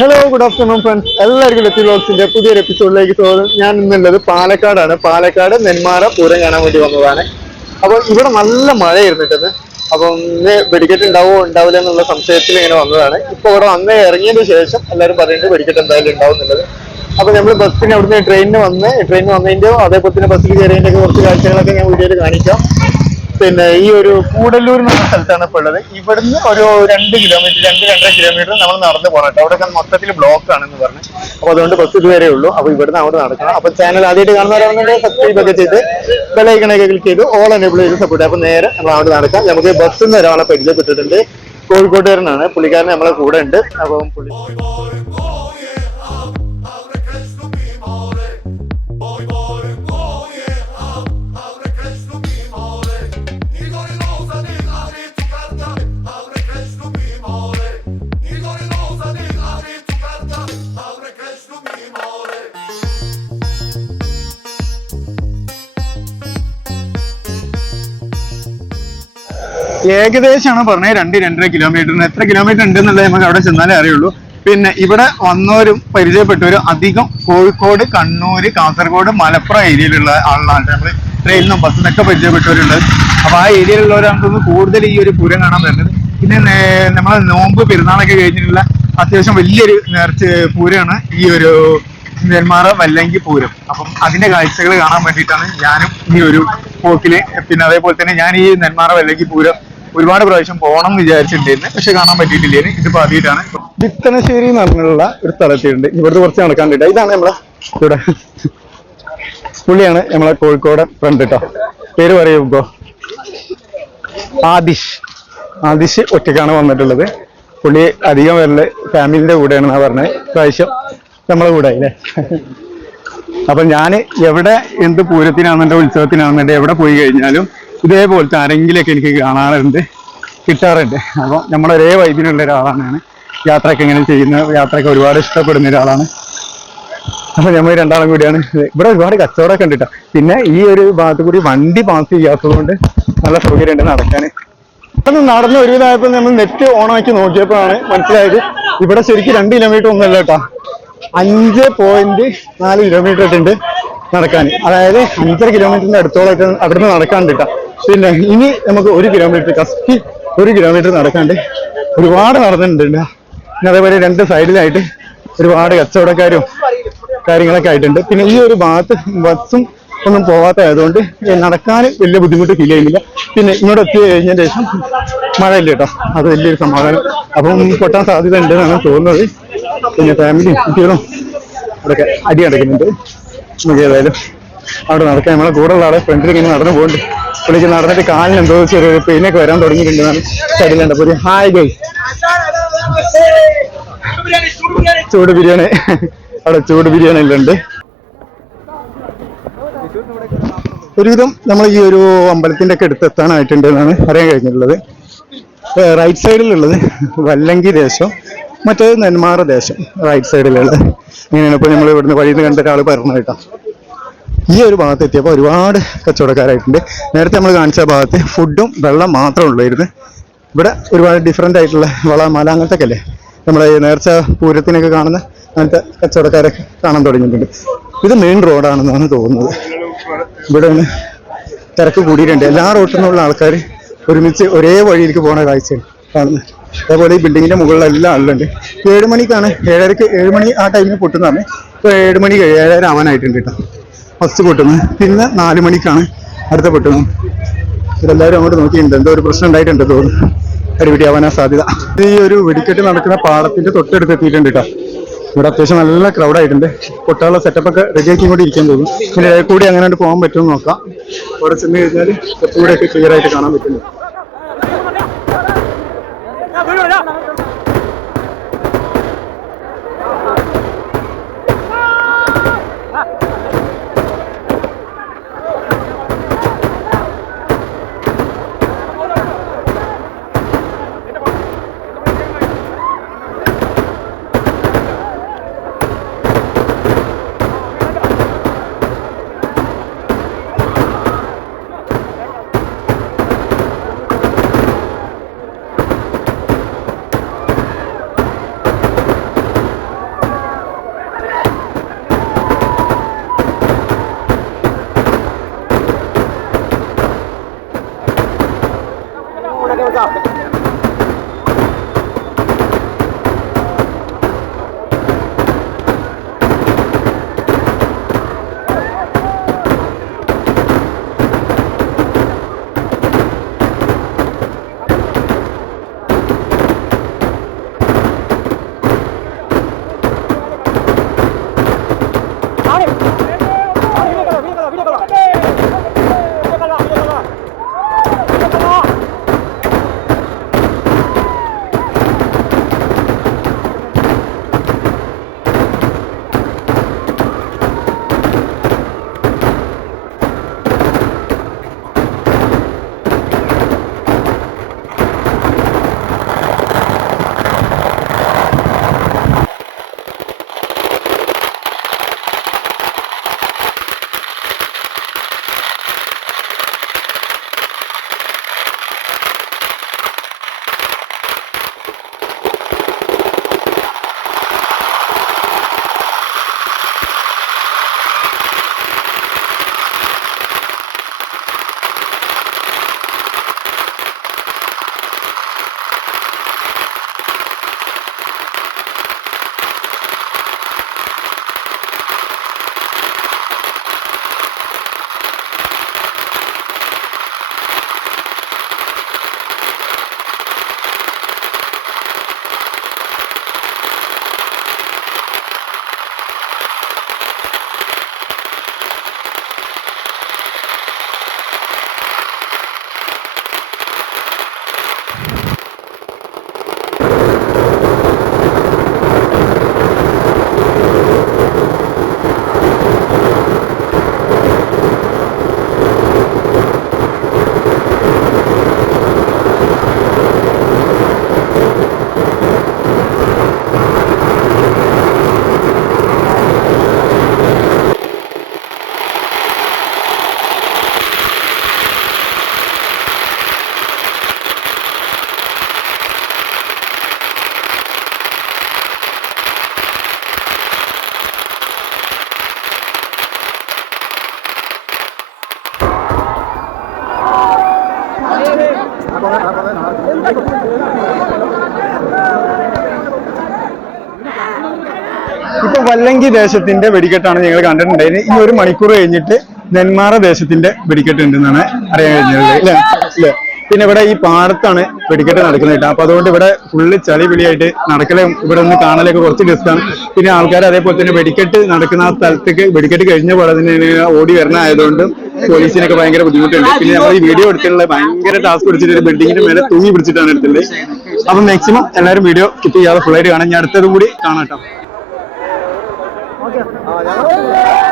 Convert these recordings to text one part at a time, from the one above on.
Hello good afternoon friends എല്ലാവർക്കും ലത്തി വ്ലോഗ്സിന്റെ പുതിയൊരു എപ്പിസോഡിലേക്ക് സ്വാഗതം. ഞാൻ ഇന്നുള്ളത് പാലക്കാടാണ്. പാലക്കാട് നെന്മാറ പൂരം കാണാൻ വേണ്ടി വന്നതാണ്. അപ്പൊ ഇവിടെ നല്ല മഴയായിരുന്നു കേട്ടത്. അപ്പൊ ഇന്ന് വെടിക്കെട്ട് ഉണ്ടാവോ ഉണ്ടാവില്ല എന്നുള്ള സംശയത്തിൽ ഇങ്ങനെ വന്നതാണ്. ഇപ്പൊ ഇവിടെ വന്ന് ഇറങ്ങിയതിന് ശേഷം എല്ലാവരും പറയുന്നുണ്ട് വെടിക്കെട്ട് എന്തായാലും ഉണ്ടാവും എന്നുള്ളത്. അപ്പൊ നമ്മൾ ബസ്സിന് അവിടുന്ന് ട്രെയിനിന് വന്ന് ട്രെയിനിന് വന്നതിന്റെയോ അതേപോലെ തന്നെ ബസ്സിൽ കയറിയതിന്റെയൊക്കെ കുറച്ച് കാഴ്ചകളൊക്കെ ഞാൻ വീഡിയോയിൽ കാണിക്കാം. പിന്നെ ഈ ഒരു കൂടല്ലൂർ എന്ന സ്ഥലത്താണ് ഇപ്പോൾ ഉള്ളത്. ഇവിടുന്ന് ഒരു രണ്ട് കിലോമീറ്റർ രണ്ട് രണ്ടര കിലോമീറ്റർ നമ്മൾ നടന്ന് പോകണം കേട്ടോ. അവിടെ മൊത്തത്തിൽ ബ്ലോക്ക് ആണെന്ന് പറഞ്ഞു. അപ്പൊ അതുകൊണ്ട് ബസ് ഇതുവരെ ഉള്ളൂ. അപ്പൊ ഇവിടുന്ന് അവിടെ നടക്കണം. അപ്പൊ ചാനൽ ആദ്യമായിട്ട് കാണുന്നവരാണെന്നുണ്ടെങ്കിൽ സബ്സ്ക്രൈബ് ഒക്കെ ചെയ്ത് ബെലൈക്കണൊക്കെ ക്ലിക്ക് ചെയ്ത് ഓൾ എനേബിൾ ചെയ്ത് സപ്പോർട്ട് അപ്പൊ നേരെ നമ്മൾ അവിടെ നടക്കാം. നമുക്ക് ബസ്സിൽ നിന്ന് ഒരാളെ പരിചയപ്പെട്ടിട്ടുണ്ട്. കോഴിക്കോട്ടുകാരനാണ്. പുള്ളിക്കാരൻ നമ്മളെ കൂടെ ഉണ്ട്. അപ്പം പുള്ളി ഏകദേശമാണ് പറഞ്ഞത് രണ്ട് രണ്ടര കിലോമീറ്ററിന് എത്ര കിലോമീറ്റർ ഉണ്ട് എന്നുള്ളത് നമുക്ക് അവിടെ ചെന്നാലേ അറിയുള്ളൂ. പിന്നെ ഇവിടെ വന്നവരും പരിചയപ്പെട്ടവരും അധികം കോഴിക്കോട് കണ്ണൂർ കാസർഗോഡ് മലപ്പുറം ഏരിയയിലുള്ള ആളാണ് നമ്മൾ ട്രെയിനിനും ബസ്സിനൊക്കെ പരിചയപ്പെട്ടവരുണ്ട്. അപ്പൊ ആ ഏരിയയിലുള്ളവരാണ് കൂടുതൽ ഈ ഒരു പൂരം കാണാൻ വരുന്നത്. പിന്നെ നമ്മളെ നോമ്പ് പെരുന്നാളൊക്കെ കഴിഞ്ഞിട്ടുള്ള അത്യാവശ്യം വലിയൊരു നേർച്ച പൂരമാണ് ഈ ഒരു നെന്മാറ വല്ലങ്കി പൂരം. അപ്പം അതിന്റെ കാഴ്ചകൾ കാണാൻ വേണ്ടിയിട്ടാണ് ഞാനും ഈ ഒരു പോക്കിൽ പിന്നെ അതേപോലെ തന്നെ ഞാൻ ഈ നെന്മാറ വല്ലങ്കി പൂരം ഒരുപാട് പ്രാവശ്യം പോകണം എന്ന് വിചാരിച്ചിട്ടുണ്ടായിരുന്നു പക്ഷെ കാണാൻ പറ്റിയിട്ടില്ലേന് ഇതിപ്പോ ആദ്യമായിട്ടാണ് വിത്തനശ്ശേരി എന്ന് പറഞ്ഞുള്ള ഒരു സ്ഥലത്തിണ്ട്. ഇവിടുത്തെ കുറച്ച് നടക്കാണ്ടിട്ട് ഇതാണ് നമ്മളെ ഇവിടെ പുള്ളിയാണ് നമ്മളെ കോഴിക്കോട് ഫ്രണ്ട് കേട്ടോ പേര് പറയൂ ഇപ്പോ ആദിഷ്. ആദിഷ് ഒറ്റക്കാണ് വന്നിട്ടുള്ളത്. പുള്ളി അധികം വരൽ ഫാമിലിന്റെ കൂടെയാണെന്നാ പറഞ്ഞത്. പ്രാവശ്യം നമ്മളെ കൂടെ അല്ലേ അപ്പൊ ഞാൻ എവിടെ എന്ത് പൂരത്തിനാണെന്നുണ്ട് ഉത്സവത്തിനാണെന്നുണ്ട് എവിടെ പോയി കഴിഞ്ഞാലും ഇതേപോലത്തെ ആരെങ്കിലൊക്കെ എനിക്ക് കാണാറുണ്ട് കിട്ടാറുണ്ട്. അപ്പൊ നമ്മൾ ഒരേ വൈദ്യനുള്ള ഒരാളാണ്. ഞാൻ യാത്രയൊക്കെ ഇങ്ങനെ ചെയ്യുന്ന യാത്രയൊക്കെ ഒരുപാട് ഇഷ്ടപ്പെടുന്ന ഒരാളാണ്. അപ്പൊ നമ്മൾ രണ്ടാളും കൂടിയാണ്. ഇവിടെ ഒരുപാട് കച്ചവടമൊക്കെ ഉണ്ട് കേട്ടോ പിന്നെ ഈ ഒരു ഭാഗത്ത് കൂടി വണ്ടി പാസ് ചെയ്യാത്തതുകൊണ്ട് നല്ല സൗകര്യമുണ്ട് നടക്കാൻ അന്ന് നടന്ന് ഒരുവിധമായപ്പോൾ നമ്മൾ നെറ്റ് ഓണാക്കി നോക്കിയപ്പോഴാണ് മനസ്സിലായത്. ഇവിടെ ശരിക്കും രണ്ട് കിലോമീറ്റർ ഒന്നുമല്ല കേട്ടോ അഞ്ച് പോയിന്റ് നാല് കിലോമീറ്റർ ആയിട്ടുണ്ട് നടക്കാൻ അതായത് അഞ്ചര കിലോമീറ്ററിന്റെ അടുത്തോളം അവിടുന്ന് നടക്കാണ്ട് കേട്ടോ പിന്നെ ഇനി നമുക്ക് ഒരു കിലോമീറ്റർ കസ്റ്റി ഒരു കിലോമീറ്റർ നടക്കാണ്ട് ഒരുപാട് നടന്നിട്ടുണ്ട്. ട്ടോ. പിന്നെ അതേപോലെ രണ്ട് സൈഡിലായിട്ട് ഒരുപാട് കച്ചവടക്കാരും കാര്യങ്ങളൊക്കെ ആയിട്ടുണ്ട്. പിന്നെ ഈ ഒരു ഭാഗത്ത് ബസ്സും ഒന്നും പോവാത്ത ആയതുകൊണ്ട് നടക്കാൻ വലിയ ബുദ്ധിമുട്ട് ഫീൽ ചെയ്യുന്നില്ല. പിന്നെ ഇങ്ങോട്ട് എത്തി കഴിഞ്ഞതിന് ശേഷം മഴയില്ല കേട്ടോ. അത് വലിയൊരു സമാധാനം. അപ്പം പൊട്ടാൻ സാധ്യത ഉണ്ട് എന്നാണ് തോന്നുന്നത്. പിന്നെ ഫാമിലിയും കുട്ടികളും അതൊക്കെ അടി നടക്കുന്നുണ്ട്. നമുക്ക് ഏതായാലും അവിടെ നടക്കാൻ നമ്മളെ കൂടെ ഉള്ള ആളെ ഫ്രണ്ടിൽ ഇങ്ങനെ നടന്നു പോകുന്നുണ്ട് പുള്ളിക്ക് നടന്നിട്ട് കാലിന് എന്തോ ചെറിയ പെയിനൊക്കെ വരാൻ തുടങ്ങിയിട്ടുണ്ടെന്നാണ് സൈഡിലുണ്ട് പുതിയ ഹായ് ഗൈ. ചൂട് ബിരിയാണി. അവിടെ ചൂട് ബിരിയാണി എല്ലാം ഉണ്ട് ഒരുവിധം നമ്മൾ ഈ ഒരു അമ്പലത്തിന്റെ ഒക്കെ അടുത്തെത്താനായിട്ടുണ്ട് എന്നാണ് അറിയാൻ കഴിഞ്ഞിട്ടുള്ളത്. റൈറ്റ് സൈഡിലുള്ളത് വല്ലങ്കി ദേശം മറ്റേത് നെന്മാറ ദേശം റൈറ്റ് സൈഡിലുള്ളത് ഇങ്ങനെയാണ് ഇപ്പോൾ നമ്മൾ ഇവിടുന്ന് വഴിയിൽ നിന്ന് കണ്ട ഒരാൾ പറഞ്ഞു കേട്ടോ. ഈ ഒരു ഭാഗത്ത് എത്തിയപ്പോൾ ഒരുപാട് കച്ചവടക്കാരായിട്ടുണ്ട്. നേരത്തെ നമ്മൾ കാണിച്ച ഭാഗത്ത് ഫുഡും വെള്ളം മാത്രമേ ഉള്ളായിരുന്നു. ഇവിടെ ഒരുപാട് ഡിഫറെന്റ് ആയിട്ടുള്ള വള മല അങ്ങനത്തെ അല്ലേ? നമ്മളെ നേർച്ച പൂരത്തിനൊക്കെ കാണുന്ന അങ്ങനത്തെ കച്ചവടക്കാരൊക്കെ കാണാൻ തുടങ്ങിയിട്ടുണ്ട്. ഇത് മെയിൻ റോഡാണെന്നാണ് തോന്നുന്നത്. ഇവിടെ ഒന്ന് തിരക്ക് കൂടിയിട്ടുണ്ട്. എല്ലാ റോട്ടിൽ നിന്നുള്ള ആൾക്കാർ ഒരുമിച്ച് ഒരേ വഴിയിലേക്ക് പോകുന്ന കാഴ്ചയാണ് കാണുന്നത്. അതേപോലെ ഈ ബിൽഡിങ്ങിന്റെ മുകളിലെല്ലാം ആളുണ്ട് ഏഴ് മണിക്കാണ് ഏഴരക്ക് ഏഴ് മണി ആ ടൈമിൽ പൊട്ടുന്നതാണ്. ഇപ്പോൾ ഏഴ് മണി ഏഴര ആവാനായിട്ടുണ്ട് കേട്ടോ. ഫസ്റ്റ് പൊട്ടുന്നത് പിന്നെ നാല് മണിക്കാണ് അടുത്ത പൊട്ടുന്നത് ഇതെല്ലാവരും അങ്ങോട്ട് നോക്കിയിട്ടുണ്ട് എന്തോ ഒരു പ്രശ്നം ഉണ്ടായിട്ടുണ്ട് തോന്നുന്നു ഒരു ആവാനാ സാധ്യത ഈ ഒരു വെടിക്കെട്ട് നടക്കുന്ന പാടത്തിന്റെ തൊട്ടടുത്ത് എത്തിയിട്ടുണ്ട് കേട്ടോ ഇവിടെ അത്യാവശ്യം നല്ല ക്രൗഡ് ആയിട്ടുണ്ട് പൊട്ടാനുള്ള സെറ്റപ്പൊക്കെ റെഡി ആക്കി കൂടി ഇരിക്കാൻ തോന്നുന്നു പിന്നെ കൂടി അങ്ങനെ പോകാൻ പറ്റുമെന്ന് നോക്കാം അവിടെ ചെന്ന് കഴിഞ്ഞാൽ ഒക്കെ ക്ലിയർ ആയിട്ട് കാണാൻ പറ്റുന്നു ഇപ്പൊ വല്ലങ്കി ദേശത്തിന്റെ വെടിക്കെട്ടാണ് ഞങ്ങൾ കണ്ടിട്ടുണ്ടായിരുന്നത്. ഈ ഒരു മണിക്കൂർ കഴിഞ്ഞിട്ട് നെന്മാറ ദേശത്തിന്റെ വെടിക്കെട്ട് ഉണ്ടെന്നാണ് അറിയാൻ കഴിഞ്ഞത് അല്ലേ? അല്ലേ? പിന്നെ ഇവിടെ ഈ പാടത്താണ് വെടിക്കെട്ട് നടക്കുന്നത് കേട്ടോ. അപ്പൊ അതുകൊണ്ട് ഇവിടെ ഫുള്ള് ചളി പിടിയായിട്ട് നടക്കലും ഇവിടെ ഒന്ന് കാണലൊക്കെ കുറച്ച് ഡിസ്കാണ് പിന്നെ ആൾക്കാർ അതേപോലെ തന്നെ വെടിക്കെട്ട് നടക്കുന്ന ആ സ്ഥലത്തേക്ക് വെടിക്കെട്ട് കഴിഞ്ഞ പോലെ തന്നെ ഓടി വരണ പോലീസിനൊക്കെ ഭയങ്കര ബുദ്ധിമുട്ടുണ്ട്. പിന്നെ നമ്മൾ ഈ വീഡിയോ എടുത്തിട്ടുള്ള ഭയങ്കര ടാസ്ക് പിടിച്ചിട്ട് ബിൽഡിങ്ങിന്റെ മേലെ തൂങ്ങി പിടിച്ചിട്ടാണ് എടുത്തിട്ടുള്ളത്. അപ്പൊ മാക്സിമം എല്ലാവരും വീഡിയോ കിട്ടി ചെയ്യാതെ ഫുള്ളായിട്ട് ആയിട്ട് കാണാം. ഞാൻ അടുത്തതും കൂടി കാണാം കേട്ടോ. 啊，两个 dạ.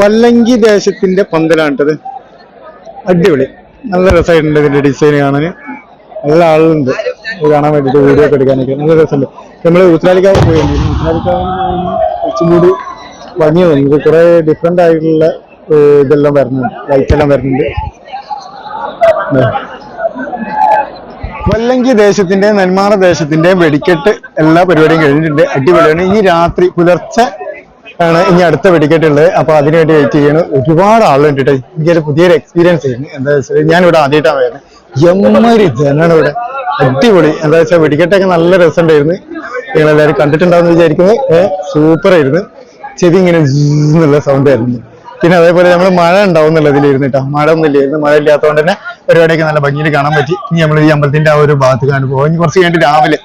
വല്ലങ്കി ദേശത്തിന്റെ പന്തലാണിട്ടത്. അടിപൊളി. നല്ല രസമായിട്ടുണ്ട് ഇതിന്റെ ഡിസൈൻ കാണാൻ. നല്ല ആളുണ്ട്. കാണാൻ വേണ്ടിയിട്ട് വീഡിയോ ഒക്കെ എടുക്കാനൊക്കെ. നല്ല രസമുണ്ട്. നമ്മൾ ഉത്തരാലിക്കാവ് പോയി ഉത്തരാലിക്കാവ് കുറച്ചും കൂടി ഭംഗി തോന്നി. കുറെ ഡിഫറെന്റ് ആയിട്ടുള്ള ഇതെല്ലാം വരുന്നുണ്ട്. ലൈറ്റ് എല്ലാം വരുന്നുണ്ട്. വല്ലങ്കി ദേശത്തിന്റെ നെന്മാറ ദേശത്തിന്റെ വെടിക്കെട്ട് എല്ലാ പരിപാടിയും കഴിഞ്ഞിട്ടുണ്ട്. അടിപൊളിയാണ്. ഇനി രാത്രി പുലർച്ചെ ആണ് ഇനി അടുത്ത വെടിക്കെട്ടുള്ളത്. അപ്പൊ അതിനുവേണ്ടി വെയിറ്റ് ചെയ്യണം. ഒരുപാട് ആളുണ്ട് കേട്ടോ എനിക്കൊരു പുതിയൊരു എക്സ്പീരിയൻസ് ചെയ്യുന്നു എന്താ വെച്ചാൽ ഞാൻ ഇവിടെ ആദ്യമായിട്ടാണ് വരുന്നത്. എമ്മാതിരി ജനാണ് ഇവിടെ. അടിപൊളി. എന്താ വെച്ചാൽ വെടിക്കെട്ടൊക്കെ നല്ല രസമുണ്ടായിരുന്നു. നിങ്ങൾ എല്ലാവരും കണ്ടിട്ടുണ്ടാവുമെന്ന് വിചാരിക്കുന്നത് സൂപ്പർ ആയിരുന്നു. ചെവി ഇങ്ങനെ എന്നുള്ള സൗണ്ട് ആയിരുന്നു. പിന്നെ അതേപോലെ നമ്മൾ മഴ ഉണ്ടാവും എന്നുള്ളതിലിരുന്നു കേട്ടോ മഴ ഒന്നും ഇല്ലായിരുന്നു. മഴ ഇല്ലാത്തതുകൊണ്ട് തന്നെ പരിപാടിയൊക്കെ നല്ല ഭംഗിയിൽ കാണാൻ പറ്റി. ഇനി നമ്മൾ ഈ അമ്പലത്തിന്റെ ആ ഒരു ഭാഗത്ത് കാണുമ്പോൾ ഇനി കുറച്ച് കഴിഞ്ഞിട്ട് രാവിലെ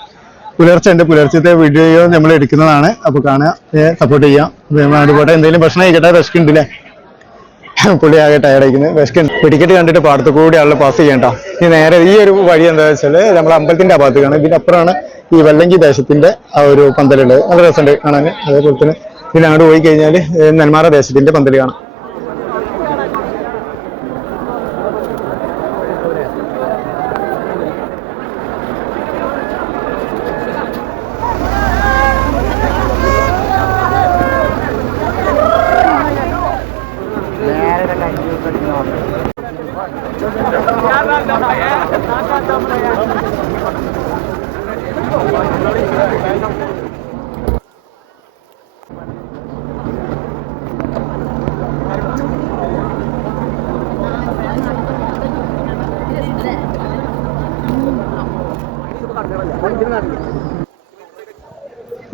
പുലർച്ചെ ഉണ്ട്. പുലർച്ചത്തെ വീഡിയോ നമ്മൾ എടുക്കുന്നതാണ്. അപ്പൊ കാണുക സപ്പോർട്ട് ചെയ്യാം. നമ്മൾ അതുപോലെ എന്തെങ്കിലും ഭക്ഷണം കഴിക്കട്ടെ? വിശക്കുണ്ടല്ലേ പുള്ളി ആകെ ടയർഡായിരിക്കുന്നത് വിശക്കുണ്ട് ടിക്കറ്റ് കണ്ടിട്ട് പാടത്ത് കൂടി ആളുകൾ പാസ് ചെയ്യണ്ട ഈ നേരെ ഈ ഒരു വഴി എന്താ വെച്ചാൽ നമ്മുടെ അമ്പലത്തിന്റെ ഭാഗത്ത് കാണും ഇതിന്റെ അപ്പുറമാണ് ഈ വെള്ളങ്കി ദേശത്തിന്റെ ആ ഒരു പന്തലുള്ളത്. നല്ല രസമുണ്ട് കാണാൻ. അതേപോലെ തന്നെ ഇതിൽ അങ്ങോട്ട് പോയി കഴിഞ്ഞാൽ നെന്മാറ ദേശത്തിന്റെ പന്തൽ കാണാം.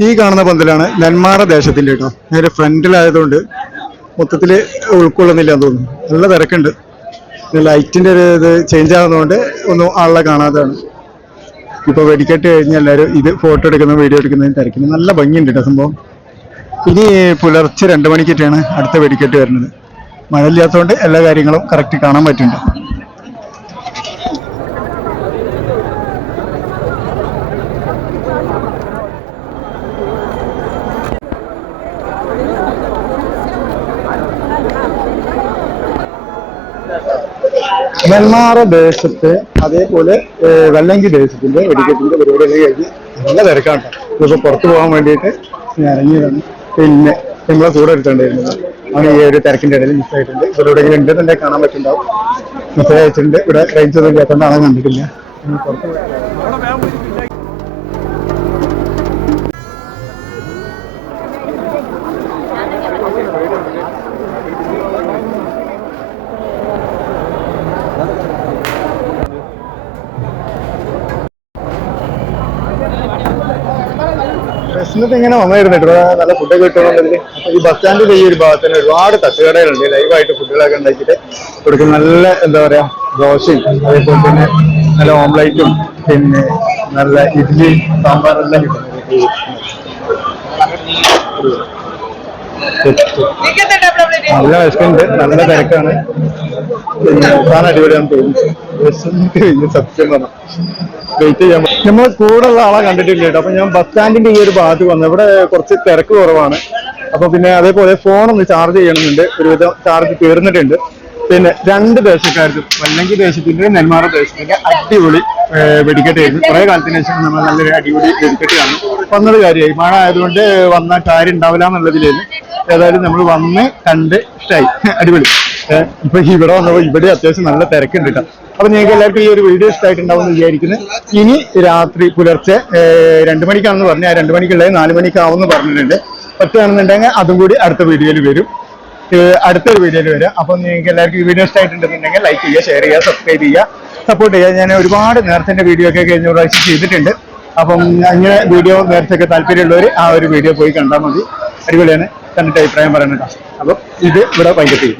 ഈ കാണുന്ന പന്തലാണ് നെന്മാറ ദേശത്തിന്റെ കേട്ടോ. നേരെ ഫ്രണ്ടിലായതുകൊണ്ട് മൊത്തത്തിൽ ഉൾക്കൊള്ളുന്നില്ല എന്ന് തോന്നുന്നു. നല്ല തിരക്കുണ്ട്. ലൈറ്റിന്റെ ഒരു ഇത് ചേഞ്ച് ആകുന്നതുകൊണ്ട് ഒന്നും ആളെ കാണാത്തതാണ്. ഇപ്പൊ വെടിക്കെട്ട് കഴിഞ്ഞ് എല്ലാവരും ഇത് ഫോട്ടോ എടുക്കുന്ന വീഡിയോ എടുക്കുന്നതിന് തിരക്കിന് നല്ല ഭംഗിയുണ്ട് കേട്ടോ സംഭവം. ഇനി പുലർച്ചെ രണ്ട് മണിക്കൊക്കെയാണ് അടുത്ത വെടിക്കെട്ട് വരുന്നത്. മഴ ഇല്ലാത്തതുകൊണ്ട് എല്ലാ കാര്യങ്ങളും കറക്റ്റ് കാണാൻ പറ്റുന്നുണ്ട്. നെന്മാറ ദേശത്ത് അതേപോലെ വെള്ളങ്കി ദേശത്തിന്റെ വെടിക്കെട്ടിന്റെ പരിപാടികൾ കഴിഞ്ഞ് നല്ല തിരക്കാണ്. ഇതിപ്പോ പുറത്തു പോകാൻ വേണ്ടിയിട്ട് ഞാൻ ഇറങ്ങിയതാണ്. പിന്നെ നിങ്ങളെ കൂടെ എടുത്തിട്ടുണ്ടായിരുന്നത് അവന് ഈ ഒരു തിരക്കിന്റെ ഇടയിൽ മിസ്സായിട്ടുണ്ട് ഇവിടെ എവിടെയെങ്കിലും ഉണ്ടെന്നുണ്ടെങ്കിൽ കാണാൻ പറ്റുന്നുണ്ടാവും. മെസ്സേജ് അയച്ചിട്ടുണ്ട് ഇവിടെ റേഞ്ച് ഒന്നും ആളെ കണ്ടിട്ടില്ല പുറത്ത് പോയി വിശന്നിട്ട് ഇങ്ങനെ വന്നായിരുന്നു. കേട്ടോ നല്ല ഫുഡൊക്കെ കിട്ടണമെന്നുണ്ടെങ്കിൽ അപ്പൊ ഈ ബസ് സ്റ്റാൻഡിന്റെ ഈ ഒരു ഭാഗത്ത് തന്നെ ഒരുപാട് തട്ടുകടകളുണ്ട്. ലൈവായിട്ട് ഫുഡുകളൊക്കെ ഉണ്ടാക്കിയിട്ട് കൊടുക്കും നല്ല എന്താ പറയാ ദോശയും അതേപോലെ തന്നെ നല്ല ഓംലൈറ്റും പിന്നെ നല്ല ഇഡ്ഡലി സാമ്പാറെല്ലാം നല്ല വിശക്കുണ്ട് നല്ല തിരക്കാണ്. പിന്നെ സാധനം അടിപൊളിയാന്ന് തോന്നുന്നു. സത്യം പറഞ്ഞു. വെയിറ്റ് ചെയ്യാൻ നമ്മൾ കൂടെ ആളെ കണ്ടിട്ടില്ല കേട്ടോ. അപ്പൊ ഞാൻ ബസ് സ്റ്റാൻഡിന്റെ ഈ ഒരു ഭാഗത്ത് വന്നു. ഇവിടെ കുറച്ച് തിരക്ക് കുറവാണ്. അപ്പൊ പിന്നെ അതേപോലെ ഫോൺ ഒന്ന് ചാർജ് ചെയ്യണമെന്നുണ്ട്. ഒരുവിധം ചാർജ് തീർന്നിട്ടുണ്ട്. പിന്നെ രണ്ട് ദേശക്കാർക്കും വല്ലങ്കി ദേശത്തിന്റെ നെന്മാറ ദേശത്തിന്റെ അടിപൊളി വെടിക്കെട്ടായിരുന്നു. കുറെ കാലത്തിന് ശേഷം നമ്മൾ നല്ലൊരു അടിപൊളി വെടിക്കെട്ട് കാണും വന്നത് കാര്യമായി. മഴ ആയതുകൊണ്ട് വന്ന കാര്യം ഉണ്ടാവില്ല എന്നുള്ളതിലായിരുന്നു ഏതായാലും നമ്മൾ വന്ന് കണ്ട് ഇഷ്ടമായി അടിപൊളി. ഇപ്പൊ ഇവിടെ വന്നപ്പോ ഇവിടെ അത്യാവശ്യം നല്ല തിരക്കുണ്ട് കേട്ടോ. അപ്പൊ നിങ്ങൾക്ക് എല്ലാവർക്കും ഈ ഒരു വീഡിയോ ഇഷ്ടമായിട്ടുണ്ടാവും എന്ന് വിചാരിക്കുന്നു. ഇനി രാത്രി പുലർച്ചെ രണ്ടു മണിക്കാണെന്ന് പറഞ്ഞു. ആ രണ്ടു മണിക്കുള്ളത് നാല് മണിക്കാവുമെന്ന് പറഞ്ഞിട്ടുണ്ട്. പറ്റുകയാണെന്നുണ്ടെങ്കിൽ അതും കൂടി അടുത്ത വീഡിയോയിൽ വരും. അടുത്ത അടുത്തൊരു വീഡിയോയിൽ വരാം. അപ്പൊ നിങ്ങൾക്ക് എല്ലാവർക്കും ഈ വീഡിയോ ഇഷ്ടമായിട്ടുണ്ടെന്നുണ്ടെങ്കിൽ ലൈക്ക് ചെയ്യുക ഷെയർ ചെയ്യുക സബ്സ്ക്രൈബ് ചെയ്യുക സപ്പോർട്ട് ചെയ്യുക. ഞാൻ ഒരുപാട് നേരത്തെ വീഡിയോ ഒക്കെ കഴിഞ്ഞ പ്രാവശ്യം ചെയ്തിട്ടുണ്ട്. അപ്പം അങ്ങനെ വീഡിയോ നേരത്തെ താല്പര്യമുള്ളവർ ആ ഒരു വീഡിയോ പോയി കണ്ടാൽ മതി. അടിപൊളിയാണ്. കണ്ടിട്ട് അഭിപ്രായം പറയണം കേട്ടോ. അപ്പം ഇത് ഇവിടെ വൈകിട്ട് ചെയ്യും.